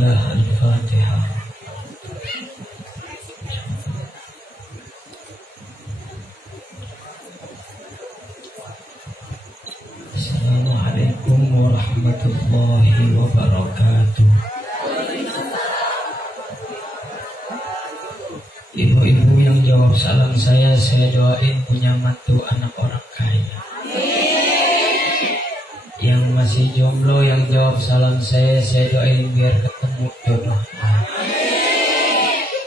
Bismillah, Al-Fatihah. Assalamualaikum warahmatullahi wabarakatuh. Ibu-ibu yang jawab salam saya doain punya mantu anak orang kaya. Yang masih jomblo yang jawab salam saya doain biar ketemu jodohnya.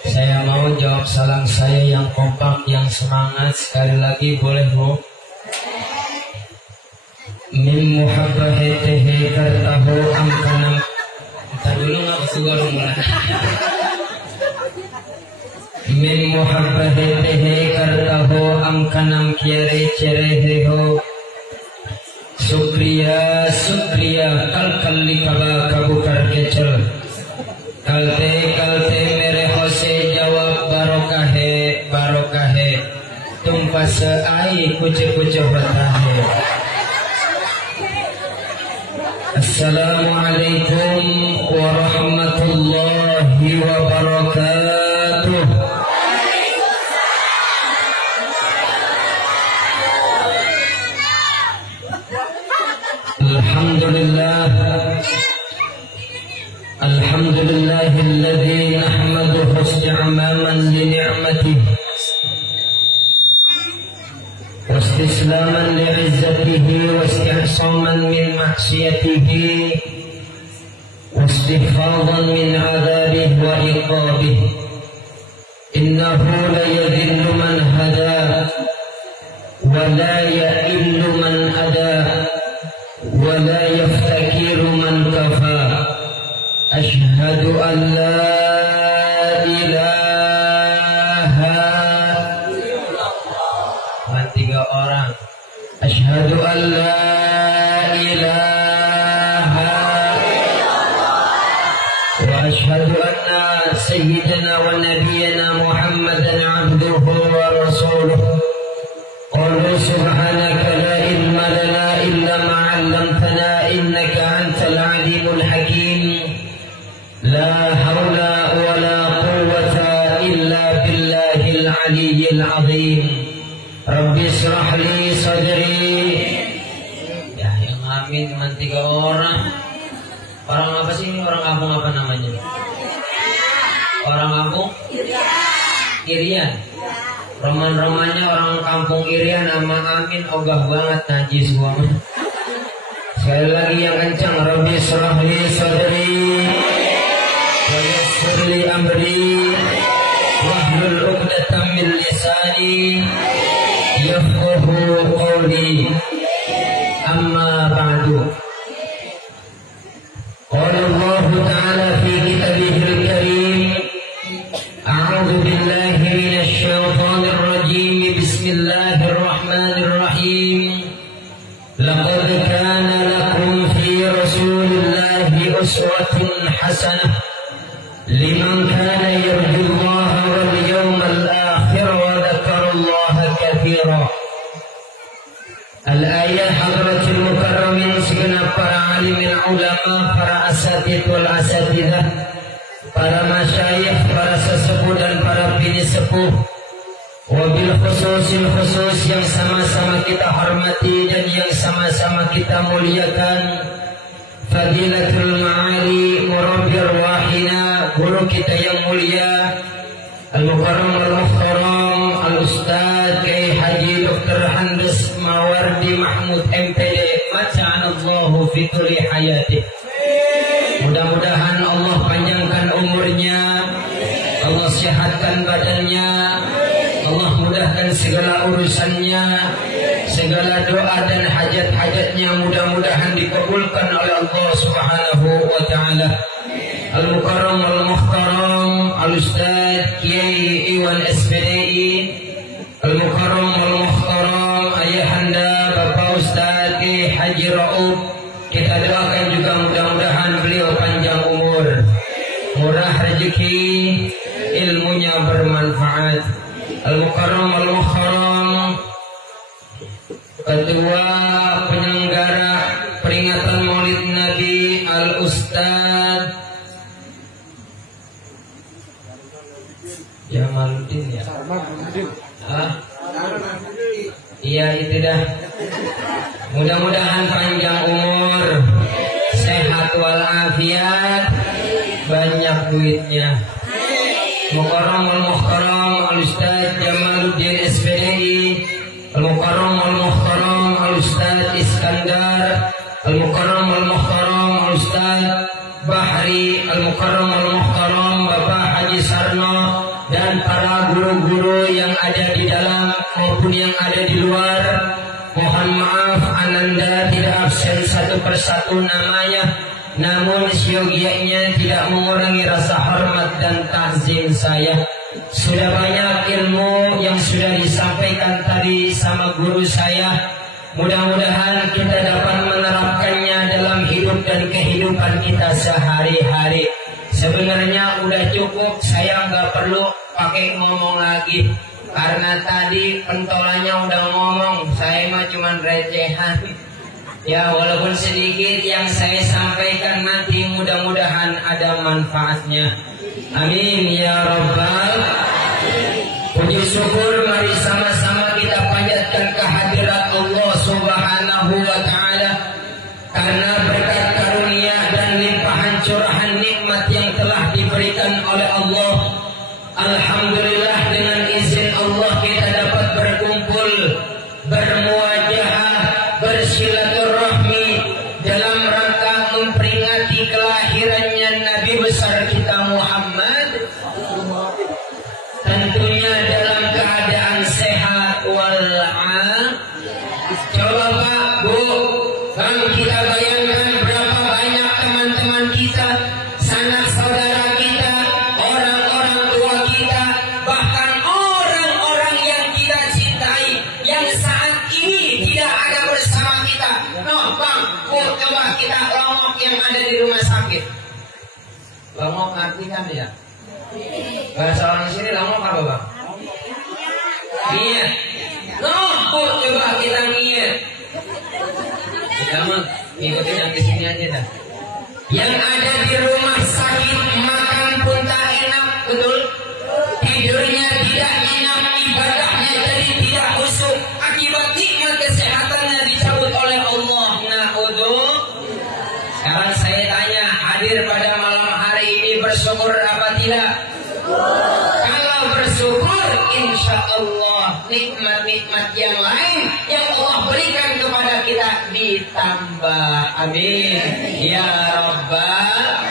Saya mau jawab salam saya yang kompak, yang semangat. Sekali lagi boleh Bu? Min muhabbahatihi kartahu amkanam. Entar dulu gak kesugar mulai. Min muhabbahatihi kartahu amkanam kiare cereheho. Sukriya kal likaba kabukar kecel. Kalte mere hose jawab barokahe. Tumpas ai kuce batahe. Assalamualaikum warahmatullahi wabarakatuh. Alhamdulillahilladzi nahmaduhu isti'maman li ni'matihi wa istislaman li 'izzatihi wa istihsaman min ma'siyatihi wa istihfadan min 'adzabihi wa iqabihi. Innahu la yadhillu man hada wa la ya'illu man ada wa la yaftakiru man kafa. Asyhadu an la ilaha illallah. Tiga orang. Asyhadu an la ilaha illallah wa asyhadu anna sayyidana wa nabiyyana Muhammadan abduhu wa rasuluh. Qul subhanaka la ilma lana illa ma 'allamtana innaka antal alimul hakim. La hawla wa la quwwata illa billahil aliyyil azim. Rabbi shrah li sadri. Ya, yang amin cuma 3 orang. Orang apa sih ini? Orang kampung apa namanya? Orang kampung? Irian. Roman-romannya orang kampung Irian nama amin ogah banget najis gua. Sekali lagi yang kencang. Rabbi shrah li sadri wa yassir li amri wahlul 'uqdatam min lisani yafqahu qawli. Amma ba'du. Qala Allah ta'ala fi kitabihil karim. A'udzu billahi minasy syaithanir rajim. Bismillahirrahmanirrahim. Laqad kana lakum fi Rasulillahi uswatun hasanah liman kana yarjullaha wal yawmal akhir wa dzakarallaha katsira. Al-ayat hadratul mukarramin, segenap para alimin ulama, para asatidz wal asatidzah, para masyayikh, para sesepuh dan para bini sepuh, wabil khususil khusus yang sama-sama kita hormati dan yang sama-sama kita muliakan, Fadilatul Ma'ali Murabbi Arwahina, guru kita yang mulia Al-Mukarram Al-Mukhtaram Al-Ustaz Kiai Haji Dr. Handes Mawardi Mahmud MPD, Mata'anallahu fi tuli hayatih. Mudah-mudahan Allah panjangkan umurnya, Allah sehatkan badannya, Allah mudahkan segala urusannya, segala doa dan hajat-hajatnya mudah-mudahan dikabulkan oleh Allah Subhanahu wa taala. Al-Mukarram Al-Mukhtaram Al-Ustaz Kiai Iwan SPDI, Al-Mukarram Al-Mukhtaram Ayahanda Bapak Ustaz Kiai Haji Raub, kita doakan juga mudah-mudahan beliau panjang umur, murah rezeki, ilmunya bermanfaat. Al-Mukarram Al-Mukhtaram Ketua Penyelenggara Peringatan Maulid Nabi Al-Ustaz Jamaluddin ya. Iya itu dah. Mudah-mudahan panjang umur, sehat walafiat, banyak duitnya. Mukarram al Ustaz Jamaluddin SPDI, Al-Mukarram al Ustaz Iskandar, Al-Mukarram al Ustaz Bahri, Al-Mukarram al Bapak Haji Sarno, dan para guru-guru yang ada di dalam maupun yang ada di luar. Mohon maaf Ananda tidak absen satu persatu namanya, namun siogianya tidak mengurangi rasa hormat dan takzim saya. Sudah banyak ilmu yang sudah disampaikan tadi sama guru saya. Mudah-mudahan kita dapat menerapkannya dalam hidup dan kehidupan kita sehari-hari. Sebenarnya udah cukup, saya nggak perlu pakai ngomong lagi. Karena tadi pentolannya udah ngomong, saya mah cuman recehan. Ya walaupun sedikit yang saya sampaikan nanti mudah-mudahan ada manfaatnya. Amin ya Rabbal. Puji syukur mari sama-sama kita panjatkan kehadirat Allah Subhanahu wa Ta'ala, karena berkat karunia dan limpahan curahan nikmat yang telah diberikan oleh Allah. Alhamdulillah, dengan izin Allah kita dapat berkumpul, bermuajahah, bersilaturahmi dalam rangka memperingati kelahirannya Nabi besar kita Muhammad. Tentunya dalam keadaan sehat walafiat. Coba Pak, Bu, Bang, kita bayangkan berapa banyak teman-teman kita, sanak saudara kita, orang-orang tua kita, bahkan orang-orang yang kita cintai yang saat ini tidak ada bersama kita. No, Bang, Bu, coba kita longok yang ada di rumah sakit. Longok ngerti kan ya? Bahasa orang sini longok apa Bang? Iya. No, Bu, coba kita niat. Kita mah ngikutin yang kesini aja dah. Yang ada di rumah sakit makan pun tak enak, betul? Tidurnya tidak enak, ibadahnya jadi tidak khusyuk akibat nikmat kesehatannya dicabut oleh Allah. Sekarang saya tanya, hadir pada malam hari ini bersyukur apa tidak? Kalau bersyukur, insya Allah nikmat-nikmat yang lain yang Allah berikan kepada kita ditambah. Amin ya Rabbal.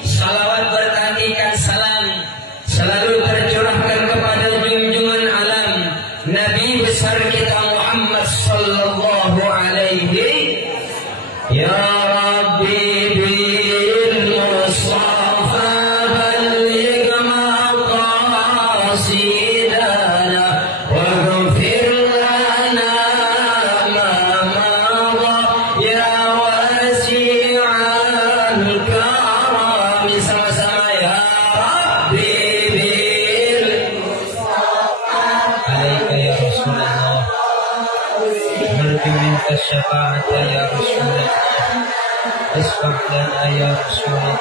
Salawat bergantikan salam selalu tercurahkan kepada junjungan alam Nabi besar kita Muhammad sallallahu alaihi. Ya Rabbi bil Mustafa balligh maqasidana waghfir lana ma madha ya wasi'al karam. Sama-sama ya Rabbi bil Mustafa alaika ya Rasulullah narju minka syafa'ata ya Rasulullah isfa' lana ya Rasulullah.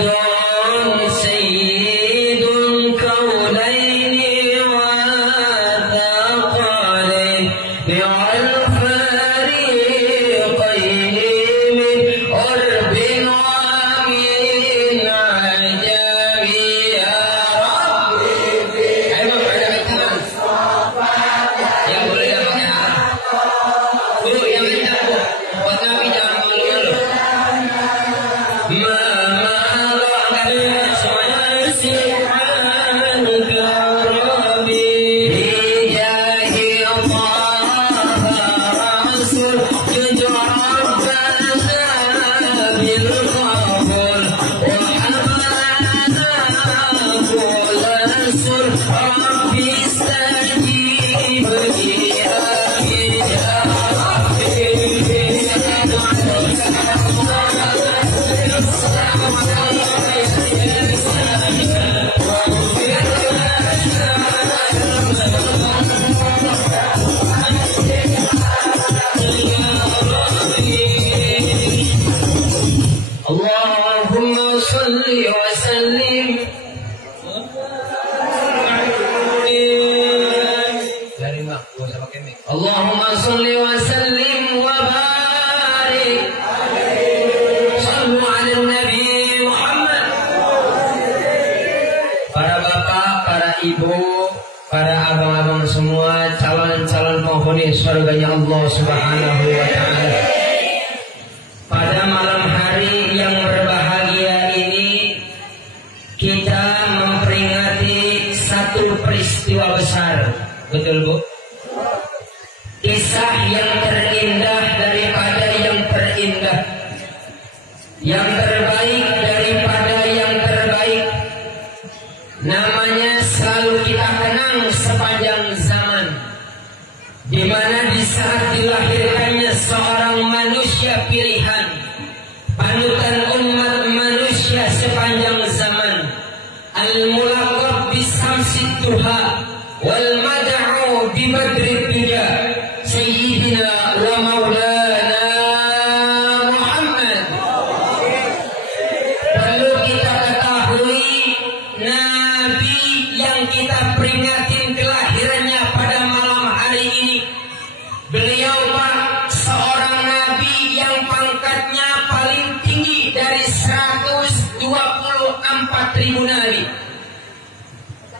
Muhammadun sayyidul kaunaini wa thaqalain bi'al fariqaini min urbin wa min ajami ya Rabbi. Ayo pada tangan. Ya boleh ya pakai arah. Bu, yang kencang Bu. Buat Nabi jangan malu-malu. Allah ibu, para abang-abang semua, calon-calon penghuni surganya Allah Subhanahu wa Ta'ala. Pada malam hari yang berbahagia ini, kita memperingati satu peristiwa besar. Betul, Bu? Kisah yang terindah daripada yang terindah, yang terbaik daripada yang terbaik. Namanya selalu kita kenang sepanjang zaman, di mana di saat dilahirkannya seorang manusia pilihan, panutan umat manusia sepanjang zaman, al-mulaqab bisamsid duha wal mad'u bi badrid duja, sayyidina wa maulana Muhammad. Perlu kita ketahui, Nabi yang kita peringatin kelahirannya pada malam hari ini, beliau Pak seorang Nabi yang pangkatnya paling tinggi dari 124.000 Nabi.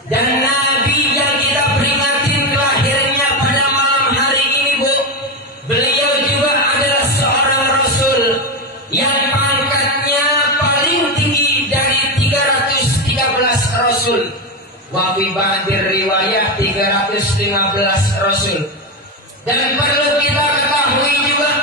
Dan Nabi yang kita peringatin kelahirannya pada malam hari ini, Bu, beliau juga adalah seorang Rasul yang pangkatnya paling tinggi dari 313 Rasul. Wa fi ba'dir riwayah 315 Rasul. Dan perlu kita ketahui juga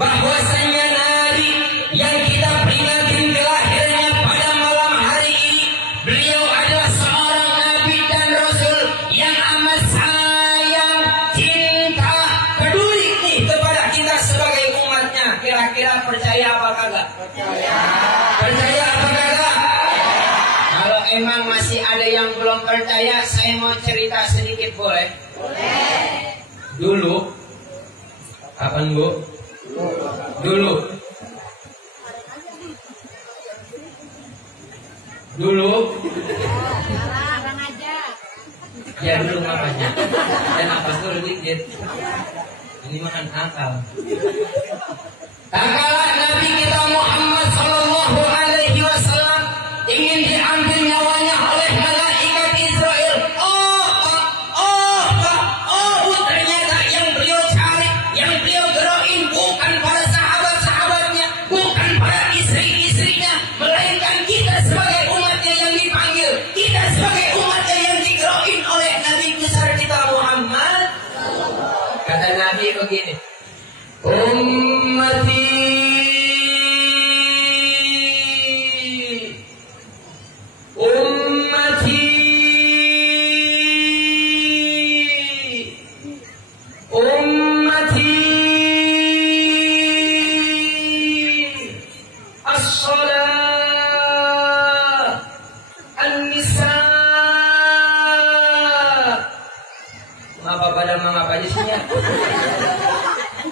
bahwasanya Nabi yang kita peringatin kelahirannya pada malam hari ini, beliau adalah seorang Nabi dan Rasul yang amat sayang, cinta, peduli nih kepada kita sebagai umatnya. Kira-kira percaya apa kagak? Percaya. Percaya apa kagak? Kalau emang masih ada yang belum percaya, saya mau cerita sedikit, boleh? Boleh. Dulu, kapan, Bu? Dulu. Ya dulu makanya. Dan apa dulu dikit. Ini makan akal. Tatkala Nabi kita Muhammad sallallahu alaihi wasallam ingin diambil nyawanya oleh malaikat Israel. Ternyata yang beliau cari, yang beliau geroin bukan para sahabat-sahabatnya, bukan para istri-istrinya, melainkan kita sebagai umatnya yang dipanggil, kita sebagai umatnya yang digeroin oleh Nabi besar kita Muhammad. Kata Nabi begini, ummati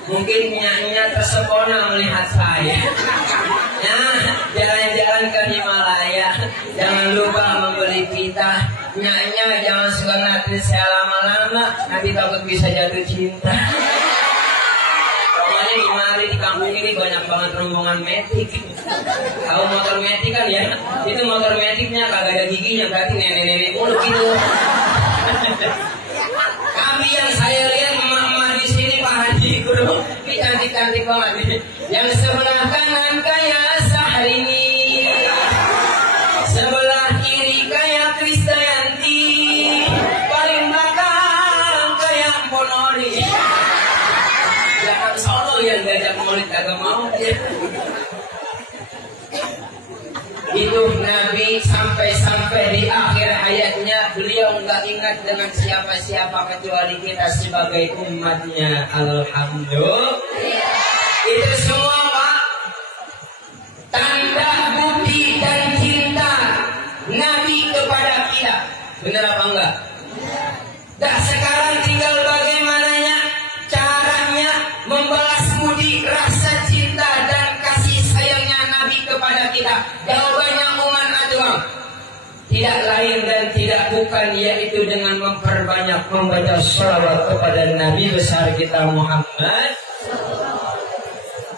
mungkin nyanyi tersepona melihat saya. Nah, jalan-jalan ke Himalaya, jangan lupa membeli pita. Nyanyi jangan suka ngeliatin saya lama-lama, nanti takut bisa jatuh cinta. Pokoknya kemarin di kampung ini banyak banget rombongan metik. Tahu motor metik kan ya? Itu motor metiknya kagak ada giginya, berarti nenek-nenek mulu gitu. Kami yang saya lihat emak-emak di sini Pak Haji Guru, ini cantik-cantik banget. Yang sebelah kanan kayak Sahrini, sebelah kiri kayak Krisdayanti, paling belakang kayak Ponori. Jangan solo yang diajak murid kagak mau. Itu Nabi sampai di akhir hayatnya beliau nggak ingat dengan siapa-siapa kecuali kita sebagai umatnya. Alhamdulillah. Itu semua Pak tanda bukti dan cinta Nabi kepada kita. Benar apa enggak? Dah sekarang tinggal bagaimananya caranya membalas budi rasa cinta dan kasih sayangnya Nabi kepada kita. Jawabannya uman aduang, tidak lain dan tidak bukan yaitu dengan memperbanyak membaca sholawat kepada Nabi besar kita Muhammad.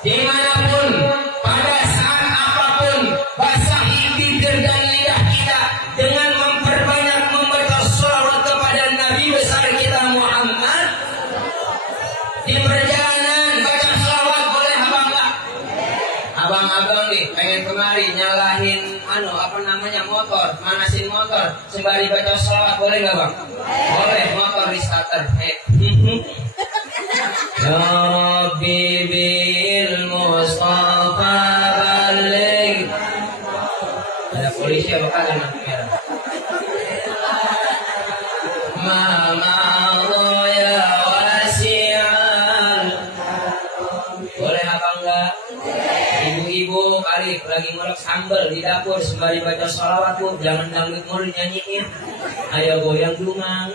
Dimanapun, pada saat apapun, basahi bibir dan lidah kita dengan memperbanyak membaca nih pengen kemari nyalahin motor, manasin motor sembari baca sholawat, boleh nggak bang? Boleh, motor di starter. Rabbi bil Mustafa balik. Ada polisi apa kagak lampu merah? Mama ya wasi'al. Boleh apa enggak? Ibu-ibu kali lagi ngulek sambal di dapur sembari baca sholawat bu, jangan dangdut mulu nyanyiin. Ayo goyang dulu mang.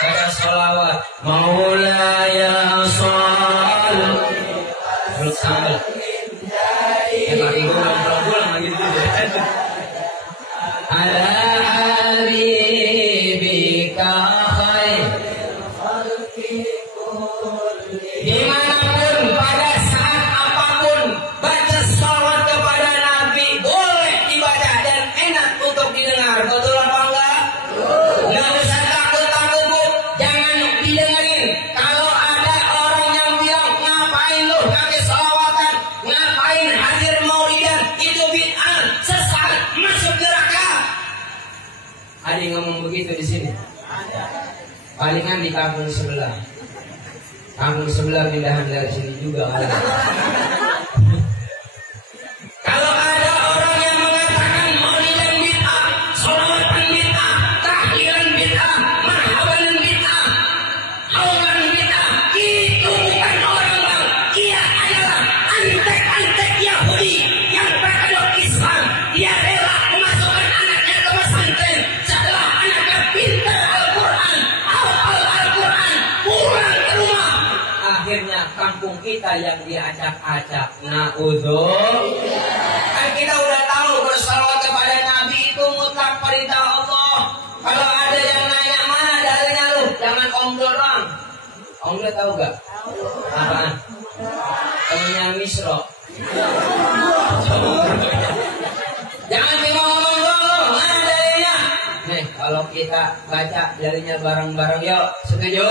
Baca sholawat. Maulaya shol. Ngulek sambal. Lagi pulang lagi dulu. Ala habibika khair. Dimanapun pada saat apapun baca sholawat kepada Nabi boleh dibaca dan enak untuk didengar. Betul apa enggak? Nggak usah takut-takut bu, jangan didengerin. Kalau ada orang yang bilang ngapain lu pakai sholawatan, ngapain hadir maulidan, itu bid'ah, sesat, masuk neraka. Ada yang ngomong begitu di sini? Palingan di kampung sebelah. Kampung sebelah pindahan dari sini juga ada. Kalau ada orang yang mengatakan maulidan bid'ah, sholawatan bid'ah, tahlilan bid'ah, marhaban bid'ah, haulan bid'ah, itu bukan orang bang. Ia adalah antek-antek Yahudi yang berkedok Islam. Dia rela memasukkan anaknya ke pesantren setelah anaknya pintar Al-Quran, hafal Al-Quran, pulang ke rumah. Akhirnya kampung kita yang diacak-acak. Kan kita udah tahu bersalawat kepada Nabi itu mutlak perintah Allah. Kalau ada yang nanya mana dalilnya lu, jangan omdol doang. Omdol tahu gak? Apaan? Temennya Misro. Jangan cuma ngomong doang, mana dalilnya? Nih, kalau kita baca dalilnya bareng-bareng, yuk, setuju?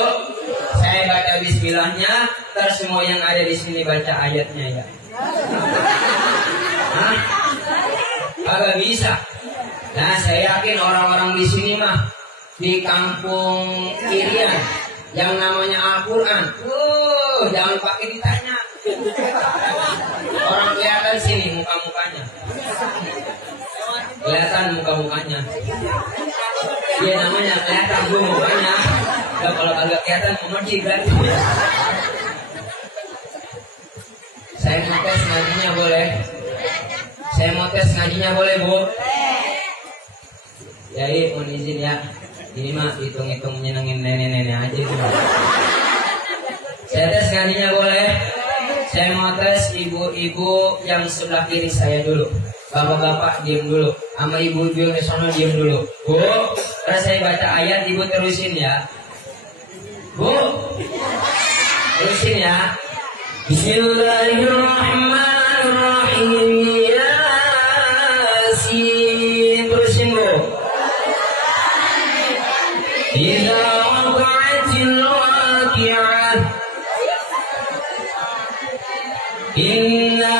Saya baca bismillahnya, terus semua yang ada di sini baca ayatnya ya. Hah? Kagak bisa. Nah, saya yakin orang-orang di sini mah di kampung Irian yang namanya Al-Quran, jangan pakai ditanya. Orang kelihatan sini muka-mukanya. Kelihatan muka-mukanya. Dia namanya kelihatan mukanya. Nah, kalau kagak kelihatan mengerti kan? Saya mau tes ngajinya boleh? Saya mau tes ngajinya boleh bu? Jadi mohon izin ya. Ini mah hitung-hitung nyenengin nenek-nenek aja gitu. Saya tes ngajinya boleh? Saya mau tes ibu-ibu yang sebelah kiri saya dulu. Bapak-bapak diam dulu. Sama ibu-ibu yang sono diam dulu. Bu, terus saya baca ayat, ibu terusin ya. Bu, terusin ya. Bismillahirrahmanirrahim. Yasin. Terusin bu. Idza waqa'atil waqi'ah. Inna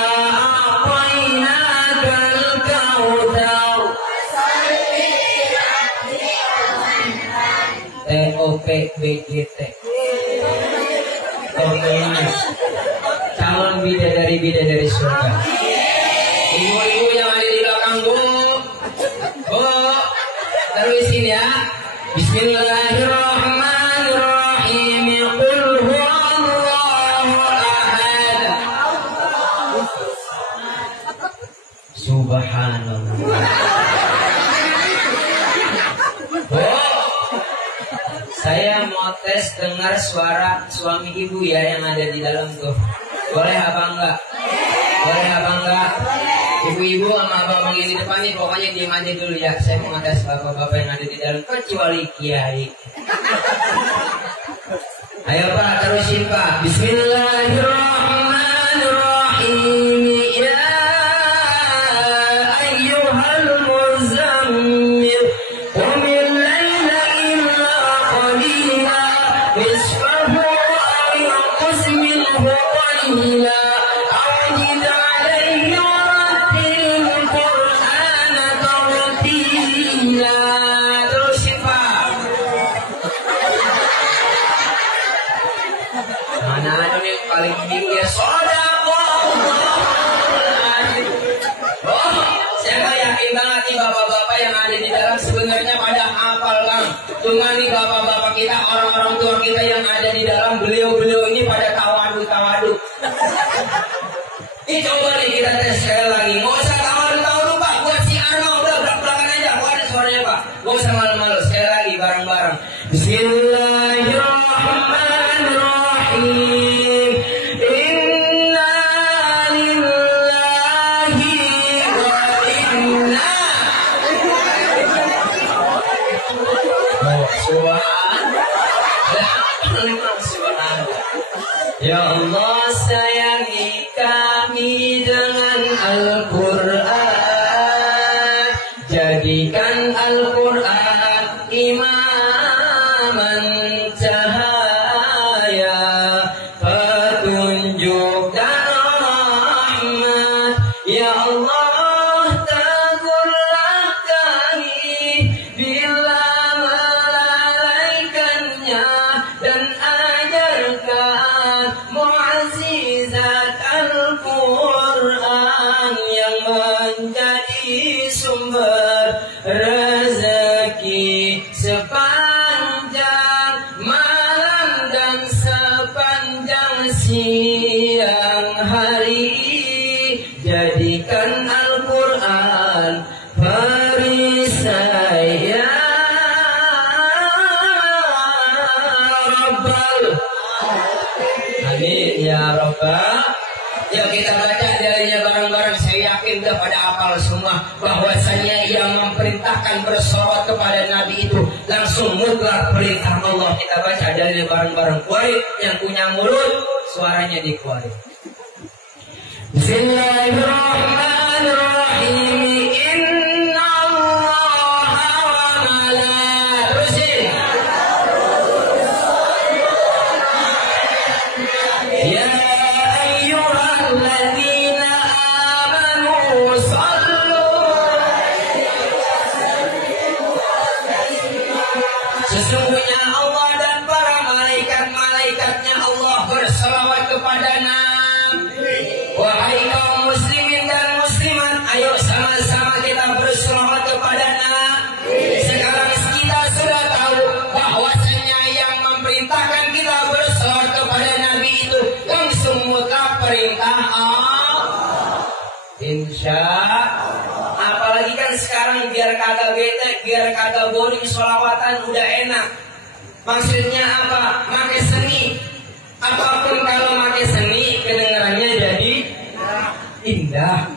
a'tainakal kautsar. TOPBGT. Pokoknya calon bidadari surga. Ibu-ibu yang ada di belakang bu, terusin ya. Bismillahirrahmanirrahim. Qul huwallahu ahad. Subhanallah. Saya mau tes dengar suara suami ibu ya yang ada di dalam tuh. Boleh apa enggak? Boleh apa enggak? Ibu-ibu sama abang yang di depan nih pokoknya diam aja dulu ya. Saya mau tes bapak-bapak yang ada di dalam kecuali kiai. Ayo Pak, terusin Pak. Bismillahirrahmanirrahim. Ya ayyuhal muzammil qumil laila illa qalila nisfahu aw yanqus minhu qalila aw zid alayhi Cuma nih bapak-bapak kita, orang-orang tua kita yang ada di dalam, beliau-beliau ini pada tawadu. Ini coba nih kita tes sekali lagi. Nggak usah tawadu Pak, buat si Arno udah belak-belakan aja. Gua ada suaranya Pak. Nggak usah malu-malu. Sekali lagi bareng-bareng. Bismillahirrahmanirrahim. Inna lillahi wa inna. Ya Allah, sayangi kami dengan Al-Quran. Jadikan Al-Quran imaman cahaya, petunjuk dan rahmat. Ya Allah, tegurlah kami bila melalaikannya, dan ajarkan mu'jizat Al-Quran yang menjadi sumber rezeki sepanjang malam dan sepanjang siang hari. Jadikan Al-Quran perisai ya Rabbal. Amin ya Rabbal. Yuk kita baca dalilnya bareng-bareng. Saya yakin udah pada hafal semua bahwasanya yang memerintahkan bersolawat kepada Nabi itu langsung mutlak perintah Allah. Kita baca dalilnya bareng-bareng. Kuarit yang punya mulut suaranya dikuarit. Bismillahirrahmanirrahim. Inna Allah wa malaikatahu. Ya ayyuhalladzina amanu sallu. Sesungguhnya Allah dan para malaikat-malaikatnya Allah berselawat kepada Nabi. Wahai kaum muslimin dan muslimat, ayo sama-sama kita berselawat kepada Nabi. Sekarang kita sudah tahu bahwasanya yang memerintahkan kita berselawat kepada Nabi itu langsung mutlak perintah Allah. Insya Allah. Apalagi kan sekarang biar kagak bete, biar kagak boring, sholawatan udah enak. Maksudnya apa? Makai seni. Apapun kalau makai seni, kedengarannya jadi indah.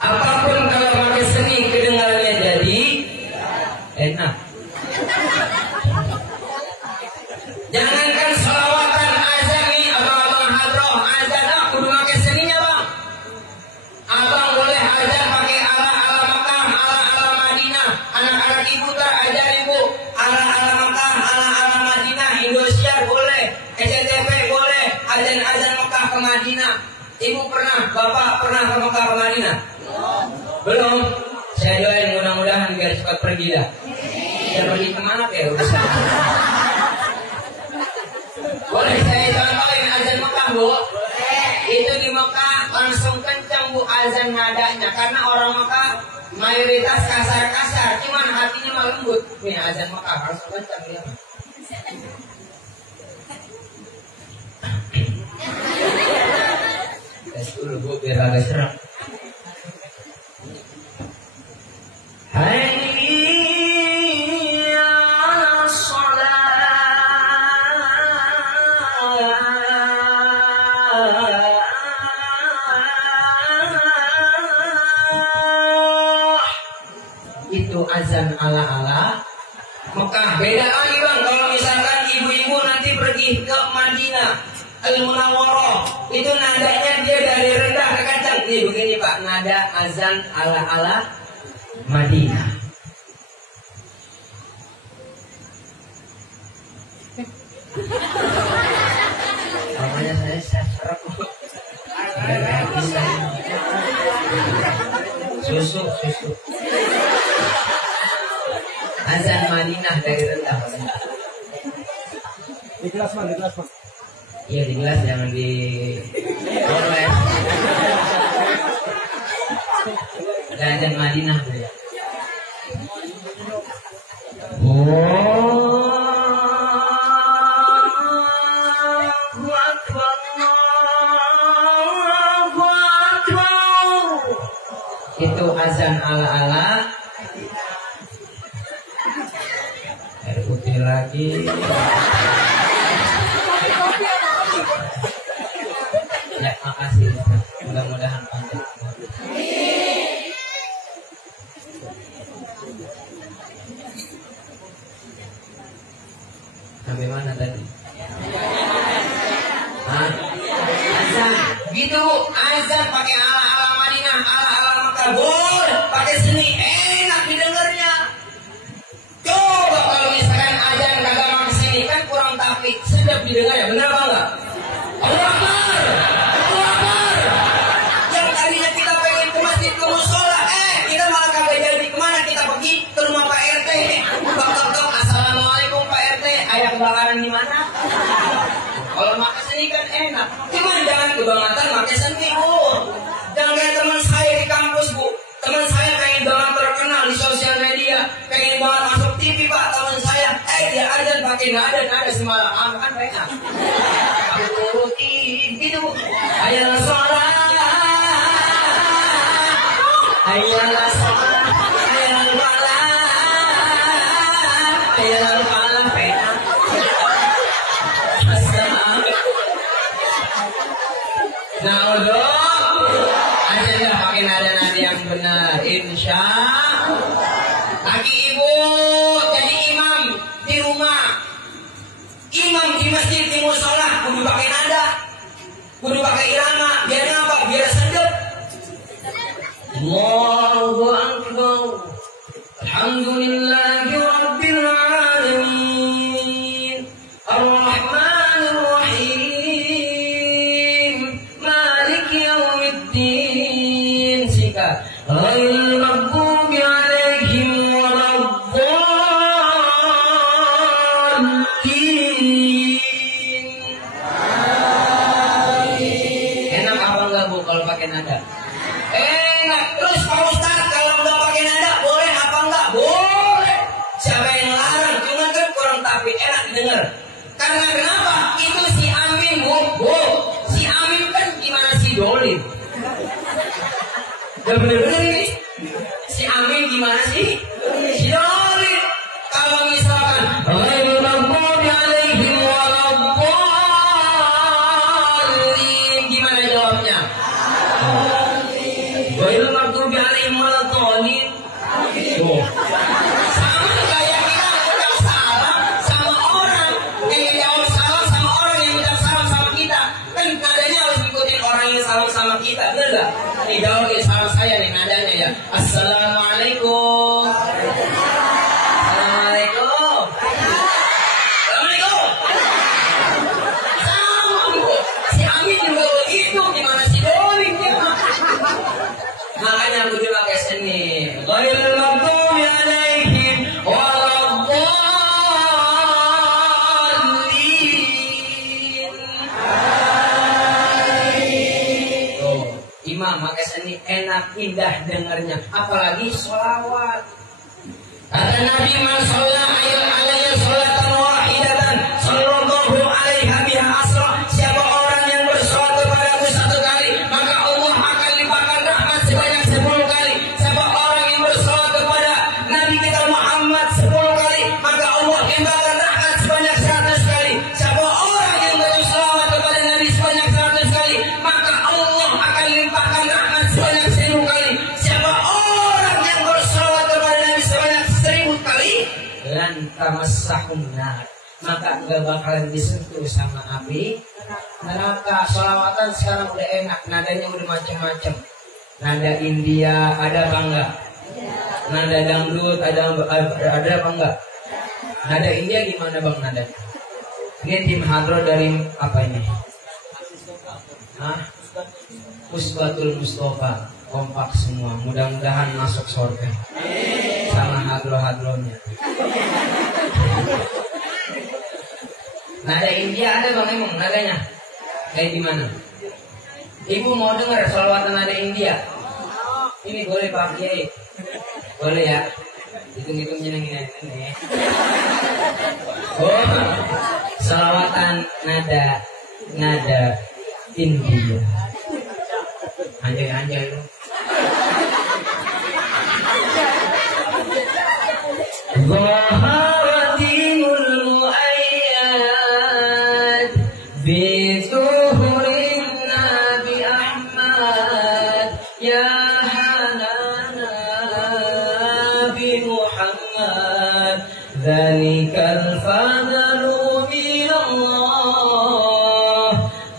Apapun kalau pakai seni, kedengarannya jadi enak. Jangankan sholawatan azan nih, abang-abang hadroh azan, kudu pakai seninya bang. Abang boleh azan pakai ala-ala Mekah, ala-ala Madinah. Anak-anak ibu ajar ibu ala-ala Mekah, ala-ala Madinah. Indosiar boleh, SCTV boleh, azan-azan Mekah ke Madinah. Ibu pernah, bapak pernah ke Mekah ke Madinah? Belum. Saya doain mudah-mudahan biar cepat pergi dah. Ya pergi kemana ya urusan. Boleh saya contohin azan Mekah bu? Itu di Mekah langsung kencang bu azan nadanya. Karena orang Mekah mayoritas kasar-kasar, cuman hatinya mah lembut. Nih azan Mekah langsung kencang ya. Tes dulu bu biar agak serem. Hayya 'alas shalah. Itu azan ala-ala Mekah. Beda lagi bang kalau misalkan ibu-ibu nanti pergi ke Madinah Al-Munawwarah, itu nadanya dia dari rendah ke kencang. Nih begini pak, nada azan ala-ala Madinah. Makanya saya serap. Susu. Azan Madinah dari rendah. Di kelas man. Iya di gelas, jangan di oleh. Azan Madinah. Itu azan ala-ala air putih lagi. Ya, makasih. Mudah-mudahan panjang. Sampai mana tadi? Hah? Azan. Gitu, azan pakai ala-ala Madinah, ala-ala Makkah. Boleh, pakai seni, enak didengarnya. Coba kalau misalkan azan kagak pakai seni, kan kurang tapi sedap didengar ya, benar apa enggak? Allah Akbar. Allah Akbar. Yang tadinya kita pengen ke masjid, ke musola, kita malah kagak jadi. Kemana kita pergi? Ke rumah Pak RT. Tok, assalamualaikum Pak RT. Ayah kebakaran di mana? Kalau pakai seni kan enak. Cuman jangan kebangetan pakai seni, Bu. Jangan kayak teman saya di kampus, Bu. Teman saya pengen banget terkenal di sosial media, pengen banget masuk TV, Pak. Teman saya, dia azan pakai nada semalam, kan enak. Aku turutin gitu. Ayalah sholat, ayalah sholat, ayalah falah, ayalah falah, enak. Nah, udah. Azan pakai nada-nada yang benar, insya. Lagi ibu jadi imam di rumah, imam di masjid, di musola, kudu pakai nada, kudu pakai irama. Biar apa? Biar sedap. Allahu Akbar. Alhamdulillahi Rabbil Alamin. Ar-Rahmanir Rahim. Malik Yaumiddin. Singkat. Ghairil maghdubi alaihim waladdallin. Enak apa enggak, Bu, kalau pakai nada? Enak. Terus Pak Ustadz, kalau udah pakai nada boleh apa enggak? Boleh. Siapa yang larang? Cuma kan kurang tapi enak didengar. Karena kenapa? Itu si Amin, Bu. Si Amin kan gimana si Dolin? Udah bener-bener ini. Si Amin gimana sih? Si Dolin. Kalau misalkan ghairil maghdubi alaihim waladdallin, gimana jawabnya? Ghairil maghdubi alaihim waladdallin. Tuh. Sama kayak kita ucap salam sama orang yang jawab salam sama orang yang ucap salam sama kita. Kan nadanya harus ikutin orang yang salam sama kita, bener gak? Nih jawabin salam saya nih nadanya ya. Assalamualaikum. Assalamualaikum. Assalamualaikum. Sama, Bu. Si Amin juga begitu. Gimana si Dolin dia? Makanya aku juga pakai seni. Ghairil maghdubi alaihim waladdallin. Tuh, imam pakai seni enak, indah dengarnya. Apalagi sholawat. Kata Nabi, man shalla alaihi sholatan wahidatan sallallahu alaiha biha asra. Siapa orang yang bersolat kepadaku satu kali, maka Allah akan limpahkan rahmat sebanyak 10 kali. Siapa orang yang bersolat kepada Nabi kita Muhammad 10 kali, maka Allah limpahkan rahmat sebanyak 100 kali. Siapa orang yang bersolawat kepada Nabi sebanyak 100 kali, maka Allah akan limpahkan rahmat sebanyak 1000 kali. Siapa orang yang bersolawat kepada Nabi sebanyak 1000 kali, lan tamassahum nar, maka enggak bakalan disentuh sama api neraka. Sholawatan sekarang udah enak, nadanya udah macam-macam. Nada India ada apa enggak? Nada dangdut ada apa enggak? Nada India gimana bang nadanya? Ini tim hadro dari apa ini? Hah? Usbatul Mustafa. Kompak semua, mudah-mudahan masuk surga sama hadro-hadronya. Nada India ada bang emang nadanya? Kayak gimana? Ibu mau dengar sholawatan nada India? Ini boleh Pak Kiai? Boleh ya? Hitung-hitung jenengin ini. Oh, selawatan nada India. Anjay. Zaharatimul mu'ayyad Bituhurin Nabi Ahmad Ya Hanana Nabi Muhammad Dhalikal fadlu minallah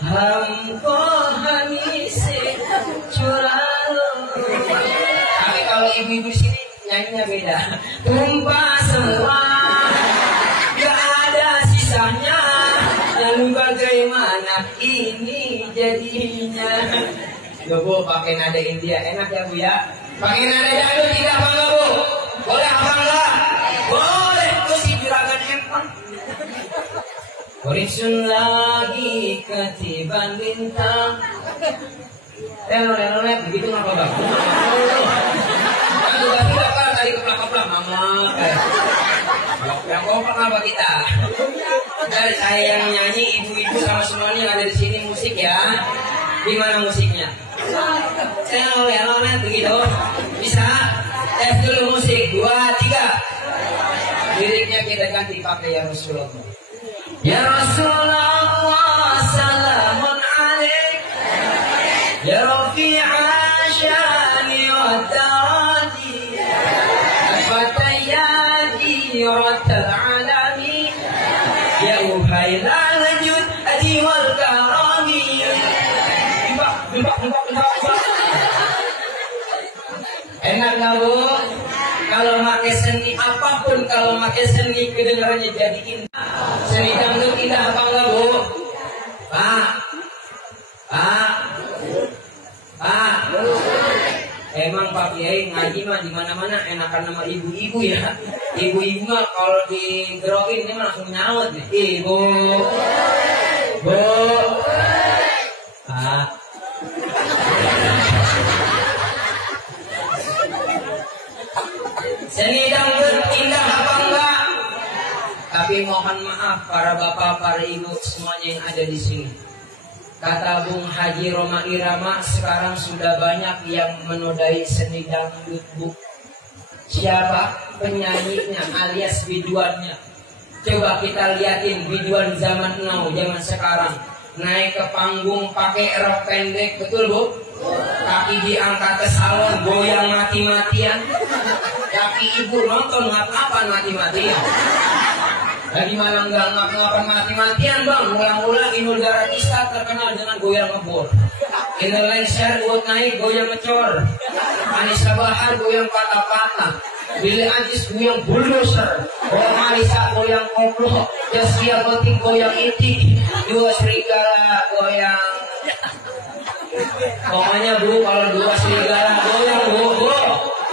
Hamkoh hanisik curang. Tapi kalau ibu-ibu sini nyanyinya beda. Tumpah semua, gak ada sisanya. Lalu bagaimana ini jadinya? Loh Bu, pakai nada India enak ya Bu ya? Pakai nada dangdut tidak bangga Bu? Boleh apa enggak? Boleh, terus si juragan empang. Horisun lagi ketiban bintang. Lelet, begitu ngapa Bang? Tugas-tugas apa tadi keplak-keplak mama yang kompak apa kita? Dari saya yang nyanyi, ibu-ibu sama semuanya yang ada di sini musik ya. Di mana musiknya? Lelet begitu. Bisa? Tes dulu musik. 2, 3. Liriknya kita ganti pakai ya Rasulullah. Ya Rasulullah salamun alaik Ya Rafi'a syani wa tarati Fatayadi ratal alami Ya uhailal jud adi wal karami Jumpa. Enak gak Bu? Kalau pakai seni apapun, kalau pakai seni kedengarannya jadi indah. Seni dangdut indah apa enggak Bu? Pak. Emang Pak Kiai ngaji mah di mana-mana enakan nama ibu-ibu ya. Ibu-ibu mah kalau digerokin ini mah langsung nyaut nih. Ibu. Bu. Pak. Seni dangdut indah apa enggak? Tapi mohon maaf para bapak, para ibu semuanya yang ada di sini. Kata Bung Haji Roma Irama, sekarang sudah banyak yang menodai seni dangdut Bu. Siapa penyanyinya alias biduannya? Coba kita liatin biduan zaman now, zaman sekarang. Naik ke panggung pakai rok pendek, betul Bu? Kaki diangkat ke salon, goyang mati-matian. Tapi ibu nonton ngap-ngapan mati-matian. Dari mana enggak ngap-ngapan mati-matian Bang? Ulang-ulang Inul Daratista terkenal dengan goyang ngebor. Indonesia buat naik goyang ngecor. Anissa Bahar goyang patah-patah. Billy Antis goyang bulldozer. Marisa goyang koplo. Jaskia Gotik goyang itik. Dua serigala goyang. Pokoknya Bu, kalau dua serigala goyang Bu.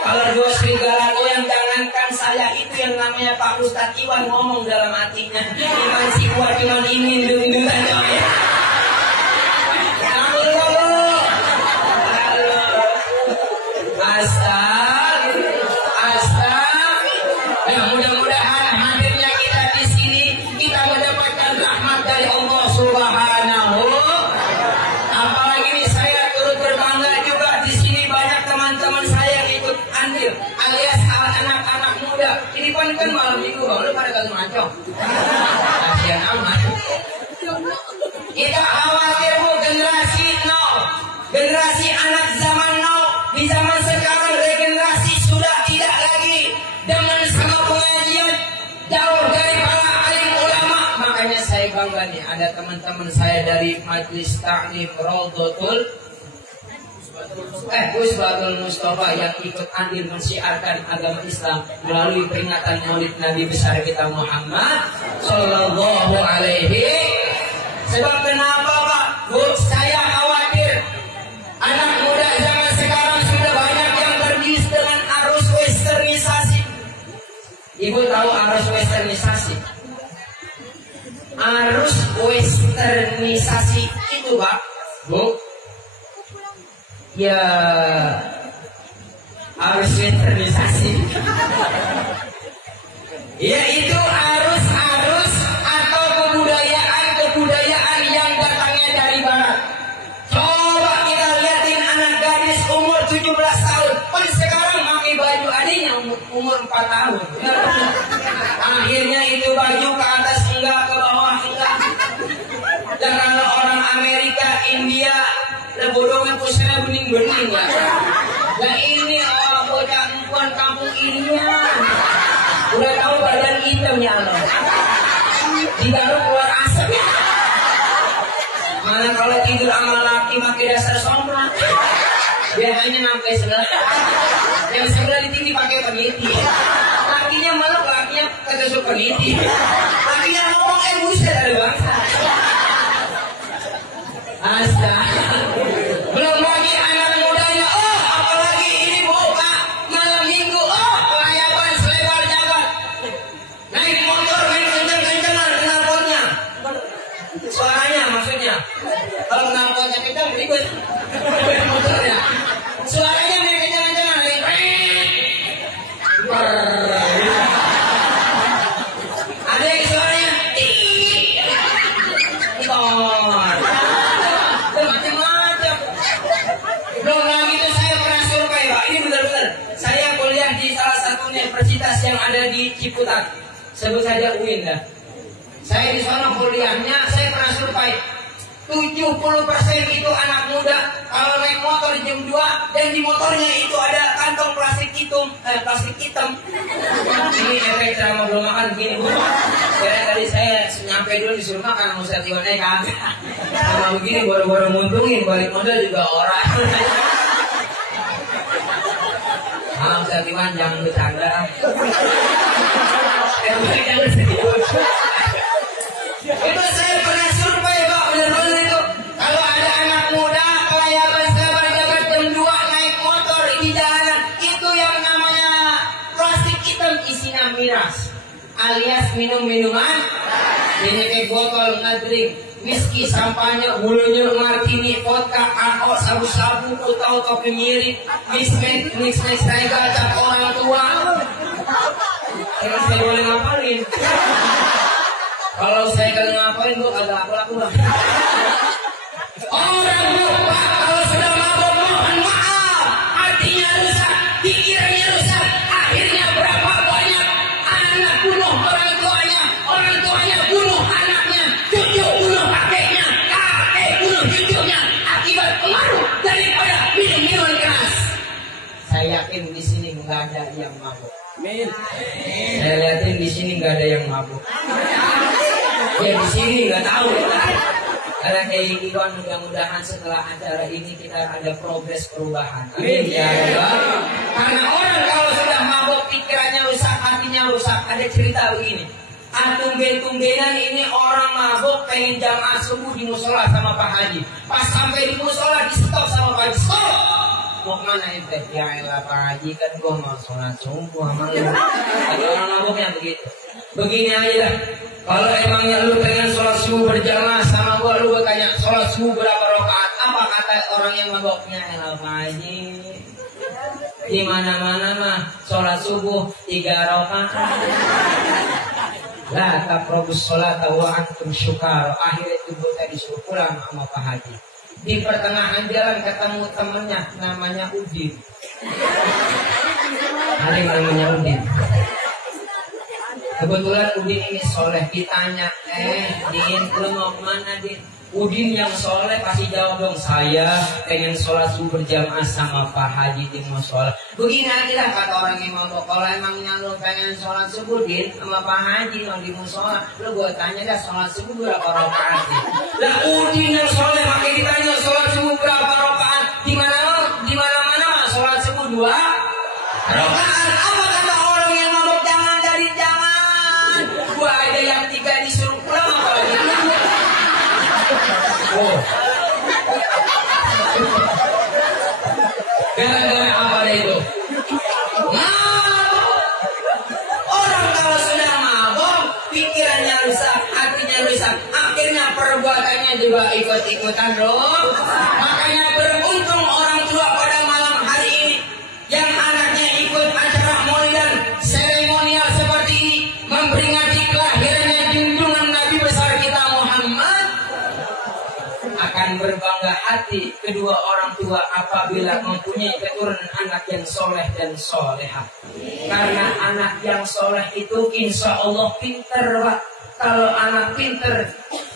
Kalau dua serigala goyang, jangankan saya, itu yang namanya Pak Ustadz Iwan ngomong dalam hatinya. Iman si kuat cuman ini dundun aja. Ya mudah-mudahan hadirnya kita di sini kita mendapatkan rahmat dari Allah Subhanahu. Apalagi ini saya turut berbangga juga di sini banyak teman-teman saya yang ikut andil alias anak-anak muda. Ini kan malam minggu Bang, lu pada kagak ngaco. Kasihan amat. Kita khawatir Bu, generasi now, generasi anak zaman now, di zaman sekarang regenerasi sudah tidak lagi dengan sama pengajian, jauh dari para alim ulama. Makanya saya bangga nih ada teman-teman saya dari Majelis Ta'lim Raudhatul Uswatul Mustafa yang ikut andil mensiarkan agama Islam melalui peringatan Maulid Nabi besar kita Muhammad Sallallahu Alaihi. Sebab kenapa Pak? Bu, saya khawatir anak muda zaman sekarang sudah banyak yang terbius dengan arus westernisasi. Ibu tahu arus westernisasi? Arus westernisasi itu Pak, Bu, ya arus westernisasi gadis umur 17 tahun, kan sekarang pakai baju adiknya umur 4 tahun. Akhirnya itu baju ke atas enggak, ke bawah enggak. Dan kalau orang Amerika, India, lebodongnya pusatnya bening-bening ya. Nah ini orang bocah perempuan kampung India, udah tahu badan hitamnya loh. Digaruk keluar asap. Mana kalau tidur sama laki pakai dasar sombong, biasanya sampai sebelah. Yang sebelah di sini pakai peniti. Lakinya malah lakinya ketusuk peniti. Lakinya ngomong buset ada bangsa. Astaga. Belum lagi anak mudanya. Oh, apalagi ini buka malam minggu. Oh, kelayapan selebar jagat. Naik motor main kenceng-kencengan knalpotnya. Suaranya maksudnya. Kalau knalpotnya kenceng berikut motornya. Suaranya main kenceng-kencengan. Ada yang suaranya macam-macam. Belum lagi itu saya pernah survei Pak. Ini benar-benar. Saya kuliah di salah satu universitas yang ada di Ciputat. Sebut saja UIN dah. Saya di sana kuliahnya, saya pernah survei. 70% itu anak muda kalau naik motor jam 2 dan di motornya itu ada kantong plastik hitam, Ini efek ceramah belum makan begini Bu. Karena tadi saya nyampe dulu disuruh makan mau saya tiba naik kagak. Sama begini baru-baru nguntungin balik modal juga orang. Malam saya tiba jangan bercanda. Itu saya pernah survei Pak, benar-benar itu. Kalau ada anak muda kelayapan selebar jagat jam 2 naik motor di jalanan, itu yang namanya plastik hitam isinya miras, alias minum-minuman. Ini kayak botol ngedrink, whisky sampahnya, bulunya martini, vodka, AO, sabu-sabu, utau topi mirip, mix tiga cap orang tua. Terus saya boleh ngapain? Kalau saya kagak ngapain, gue kagak laku-laku lah. Orang lupa kalau sudah mabok mohon maaf, hatinya rusak, pikirannya rusak, akhirnya berapa banyak anak bunuh orang tuanya bunuh anaknya, cucu bunuh kakeknya, kakek bunuh cucunya, akibat pengaruh daripada minum-minuman keras. Saya yakin di sini nggak ada yang mabuk. Saya lihatin di sini nggak ada yang mabuk. Ya di sini nggak tahu ya. Karena kayak Iwan mudah-mudahan setelah acara ini kita ada progres perubahan. Amin ya Allah. Karena orang kalau sudah mabuk pikirannya rusak, hatinya rusak. Ada cerita begini. Tumben-tumbenan ini orang mabuk pengen jamaah subuh di musola sama Pak Haji. Pas sampai di musola di stop sama Pak Haji. Stop. Mau kemana ente? Ya elah Pak Haji kan gua mau sholat subuh sama lu. Ada orang mabuknya begitu. Begini aja dah. Kalau emangnya lu pengen sholat subuh berjamaah sama gua, lu tanya sholat subuh berapa rakaat? Apa kata orang yang mabuknya? Elah Pak Haji, di mana-mana mah sholat subuh 3 rakaat. La taqrabus sholata wa antum syukar. Akhirnya itu kita disuruh pulang sama Pak Haji. Di pertengahan jalan ketemu temennya namanya Udin. Ada yang namanya Udin. Kebetulan Udin ini soleh. Ditanya, Din, lu mau kemana Din? Udin yang soleh pasti jawab dong, saya pengen sholat subuh berjamaah sama Pak Haji di musola. Begini aja lah kata orang yang mau, kalau emangnya lu pengen sholat subuh Din sama Pak Haji yang di musola, lu gue tanya dah sholat subuh berapa rakaat? Lah Udin yang soleh makin ditanya sholat subuh berapa rakaat? Di mana-mana sholat subuh 2 rakaat. Apa kata orang yang mabuk? Jangan dari jangan. Gua ada yang 3 disuruh pulang apalagi. Oh. Gara-gara apa itu? Mabuk. Orang kalau sudah mabuk, pikirannya rusak, hatinya rusak, akhirnya perbuatannya juga ikut-ikutan dong. Makanya beruntung orang tua pada malam hari ini yang anaknya ikut acara maulidan seremonial seperti ini, memperingati kelahirannya junjungan Nabi besar kita Muhammad, akan berbangga hati kedua orang tua apabila mempunyai keturunan anak yang soleh dan soleha. Karena anak yang soleh itu insya Allah pinter, Pak. Kalau anak pinter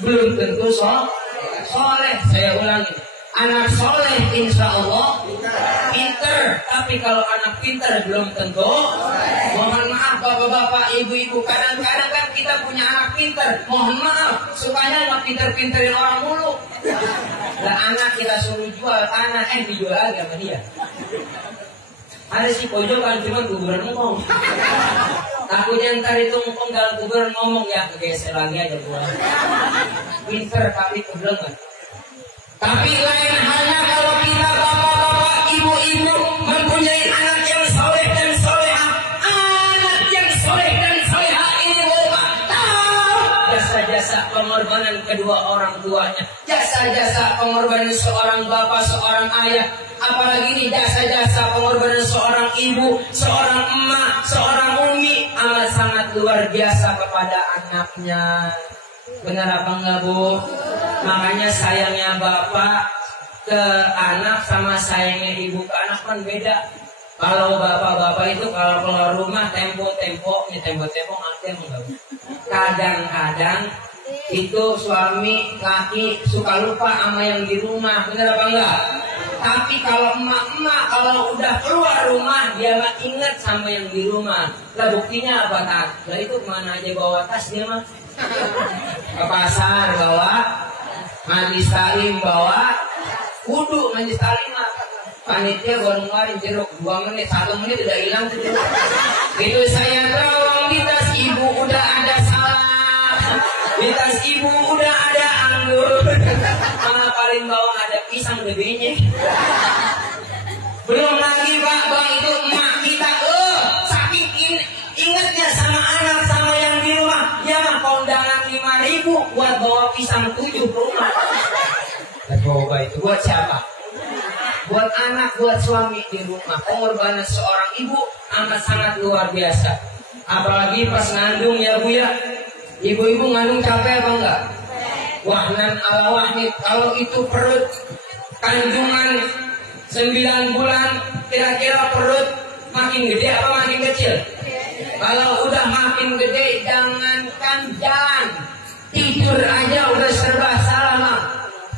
belum tentu soleh. Saya ulangi, anak soleh insya Allah pinter, tapi kalau anak pinter belum tentu. Mohon maaf bapak-bapak, ibu-ibu, kadang-kadang kan kita punya anak pinter, mohon maaf, sukanya anak pinter-pinterin orang mulu. Lah anak kita suruh jual tanah, dijual lagi sama dia. Ada si pojok kan cuma kuburan ngomong. Takutnya ntar itu ngomong dalam kuburan ngomong, ya kegeser lagi aja gua. Pinter tapi keblengan. Tapi lain halnya kalau kita bapak-bapak, ibu-ibu mempunyai anak yang soleh dan soleha. Anak yang soleh dan soleha ini bapak tahu jasa-jasa pengorbanan kedua orang tuanya, jasa-jasa pengorbanan seorang bapak, seorang ayah, apalagi ini jasa-jasa pengorbanan seorang ibu, seorang emak, seorang umi, amat sangat luar biasa kepada anaknya. Benar apa enggak, Bu? Makanya sayangnya bapak ke anak sama sayangnya ibu ke anak kan beda. Kalau bapak-bapak itu kalau keluar rumah tempo-tempo artinya enggak. Kadang-kadang itu suami laki suka lupa sama yang di rumah, benar apa enggak? Tapi kalau emak-emak kalau udah keluar rumah dia mah ingat sama yang di rumah. Lah buktinya apa tak? Lah itu kemana aja bawa tas dia mah? Ke pasar bawa, majlis taklim bawa, kudu majlis taklim mah. Panitia baru ngeluarin jeruk 2 menit, 1 menit udah hilang tuh jeruk. Itu saya terawang di tas ibu udah ada salad, di tas ibu udah ada anggur, malah paling bawah ada pisang gedenya. Belum lagi Pak, Bang, itu emak kita saking ingetnya sama anak sama yang di rumah, dia mah kondangan 5.000 buat bawa pisang 7 ke rumah. Coba itu buat siapa? Buat anak, buat suami di rumah. Pengorbanan seorang ibu amat sangat luar biasa. Apalagi pas ngandung ya Bu ya. Ibu-ibu ngandung capek apa enggak? Wahnan ala wahid. Kalau itu perut kandungan 9 bulan, kira-kira perut makin gede apa makin kecil? Kalau udah makin gede, jangankan jalan, tidur aja udah serba salah.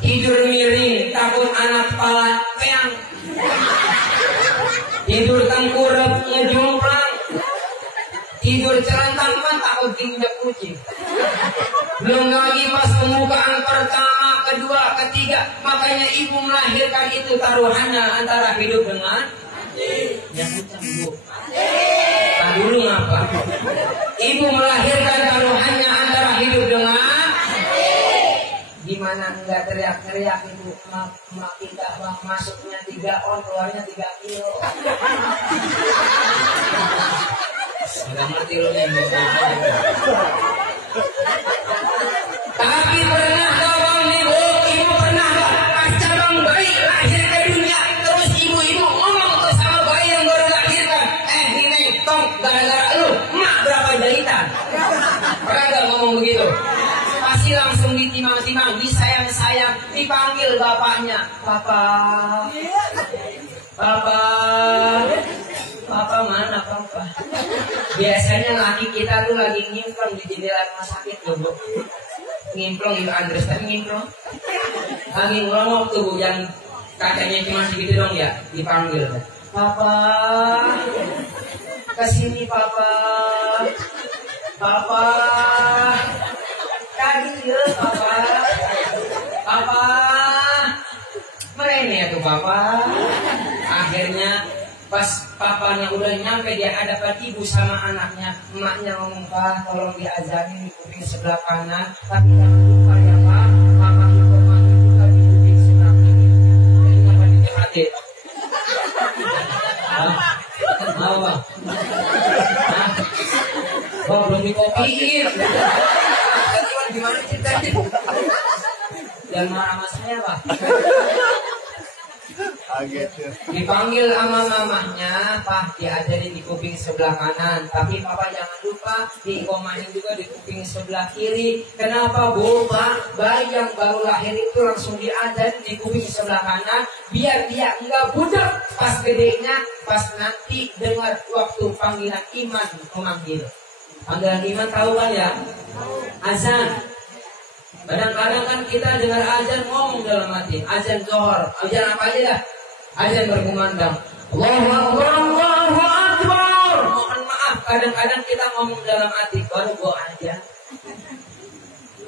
Tidur miring, takut anak kepala peang. Tidur tengkurap, ngejumplang. Tidur celantang pun takut diinjak kucing. Belum lagi pas pembukaan pertama, kedua, ketiga. Makanya ibu melahirkan itu taruhannya antara hidup dengan yang bukan Bu. Nah dulu ngapa? Ibu melahirkan taruhannya antara hidup dengan gimana enggak teriak-teriak ibu, mak kita bang masuknya 3 on, keluarnya 3 kilo. Sudah mati lo nih. Tapi pernah gak bang ibu pernah gak pas cabang bayi lahir ke dunia, terus ibu-ibu ngomong tuh sama bayi yang baru lahirkan, Neng, tong gara-gara lu mak berapa jahitan? Pernah gak ngomong begitu? Pasti langsung ditimang-timang, disayang-sayang, dipanggil bapaknya. Papa mana papa? Biasanya laki kita tuh lagi ngimplong di jendela rumah sakit loh Bu. Ngimplong itu understand ngimplong. Lagi ngomong tuh Bu, yang kacanya cuma segitu dong ya, dipanggil. Papa, kesini papa. Tadi ya papa merenya tuh papa. Akhirnya pas papanya udah nyampe, dia hadapan ibu sama anaknya. Emaknya ngomong, Pak tolong diajarin di kuping sebelah kanan, tapi jangan lupa ya Pak, papa hukuman juga di kuping sebelah kiri. Jadi apa diterhati? Mau Bang? Bang belum dikopiin. Gimana ceritanya? Jangan marah sama saya Pak. Dipanggil sama mamahnya, Papa diajarin di kuping sebelah kanan, tapi Papa jangan lupa diikomahin juga di kuping sebelah kiri. Kenapa Bu? Bayi yang baru lahir itu langsung diajarin di kuping sebelah kanan, biar dia enggak budak pas gedenya, pas nanti dengar waktu panggilan iman memanggil. Panggilan iman tahu kan ya? Azan. Kadang-kadang kan kita dengar azan ngomong dalam hati, azan zuhur, azan apa aja dah, azan berkumandang, Allahu Akbar, Allahu Akbar. Mohon maaf, kadang-kadang kita ngomong dalam hati, baru gua aja,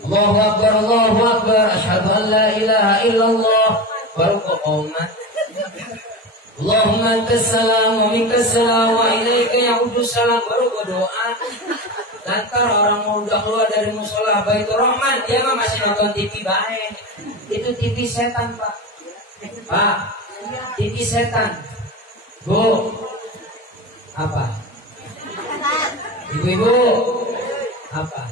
Allahu Akbar, Allahu Akbar, asyhadu an la ilaha illallah, baru gua qomat. Allahumma antas salam wa minkas salam wa ilaika ya'udus salam, baru gua doa. Lantar orang mau udah keluar dari musola Baitur Rahman, dia mah masih nonton TV baik. Itu TV setan, Pak. Pak, TV setan. Bu, apa? Ibu-ibu, apa?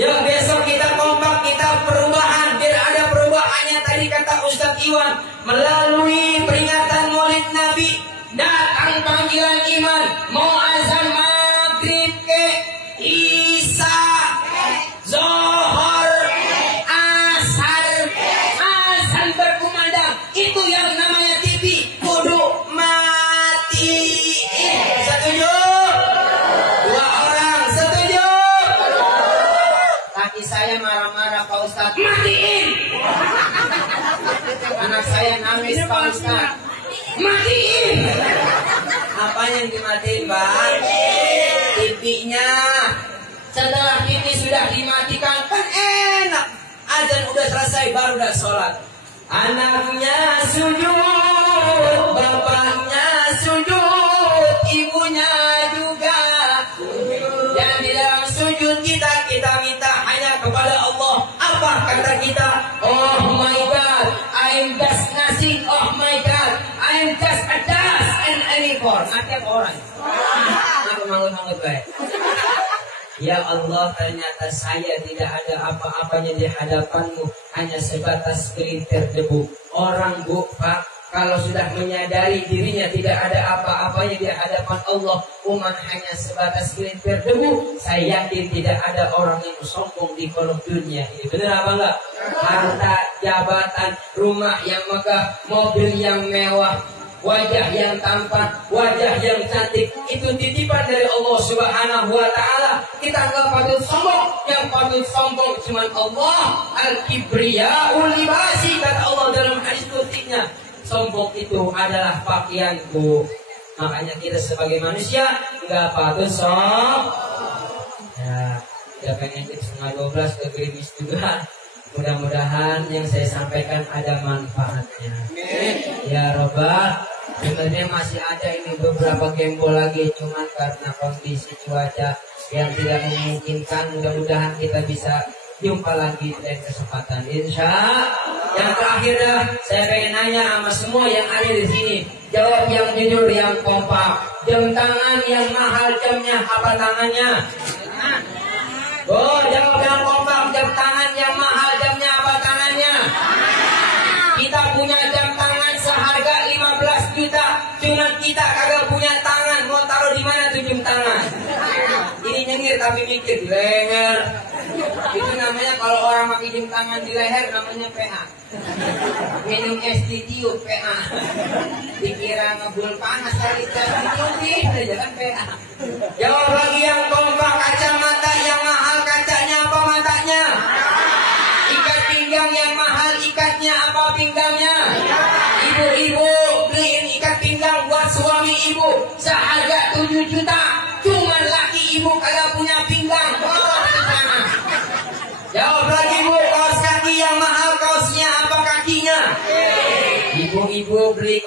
Yuk besok kita kompak, kita perubahan, biar ada perubahannya. Tadi kata Ustadz Iwan, melalui peringatan Maulid Nabi, datang panggilan iman, mau azan maghrib ke isya, zuhur, asar, azan berkumandang, itu yang namanya TV kudu mati. Setuju? Dua orang setuju? Kaki saya marah-marah Pak Ustadz, matiin. Anak saya nangis Pak Ustadz, matiin. Apa yang dimatiin, Bang? TV-nya. Setelah TV sudah dimatikan, kan enak. Azan udah selesai, baru udah sholat. Anaknya sujud, bapaknya sujud, ibunya juga sujud. Dan di dalam sujud kita minta hanya kepada Allah. Apa kata kita? Oh my God, I'm just nothing. Oh my God, I'm just a dust and any form. Setiap orang. Aku mangut-mangut baik. Ya Allah, ternyata saya tidak ada apa-apanya di hadapanmu, hanya sebatas segelintir debu. Orang Bu, Pak, kalau sudah menyadari dirinya tidak ada apa-apanya di hadapan Allah, umat hanya sebatas segelintir debu, saya yakin tidak ada orang yang sombong di kolom dunia ini. Benar apa enggak? Harta, jabatan, rumah yang megah, mobil yang mewah, wajah yang tampan, wajah yang cantik, itu titipan dari Allah Subhanahu wa Ta'ala. Kita enggak patut sombong, yang patut sombong cuma Allah. Al-kibriya'ul libasi, kata Allah dalam hadis qudsinya. Sombong itu adalah pakaianku. Makanya kita sebagai manusia enggak patut sombong. Ya, udah pengen setengah 12 ke gerimis juga. Mudah-mudahan yang saya sampaikan ada manfaatnya. Ya Robbah, sebenarnya masih ada ini beberapa gembol lagi, cuman karena kondisi cuaca yang tidak memungkinkan, mudah-mudahan kita bisa jumpa lagi di kesempatan. Insya. Yang terakhir dah, saya pengen nanya sama semua yang ada di sini, jawab yang jujur, yang kompak. Jam tangan yang mahal, jamnya apa tangannya? Oh, jawab yang kompak, jam tangan yang mahal, jamnya apa tangannya? Kita punya jam tangan seharga 15 juta, cuma kita kagak punya tangan. Mau taruh di mana tuh jam tangan? Ini nyengir tapi mikir di leher. Itu namanya kalau orang pakai jam tangan di leher namanya PA. Minum es tiup PA. Dikira ngebul panas kali tiup aja kan PA. Jawab lagi yang kompak, kacamata yang mahal, kacanya apa matanya? Ikat pinggang yang mahal, ikatnya apa pinggangnya? Ibu-ibu beliin ikat pinggang buat suami ibu seharga 7 juta. Cuman laki ibu kagak punya pinggang. Jawab lagi Bu, kaos kaki yang mahal, kaosnya apa kakinya? Ibu-ibu beli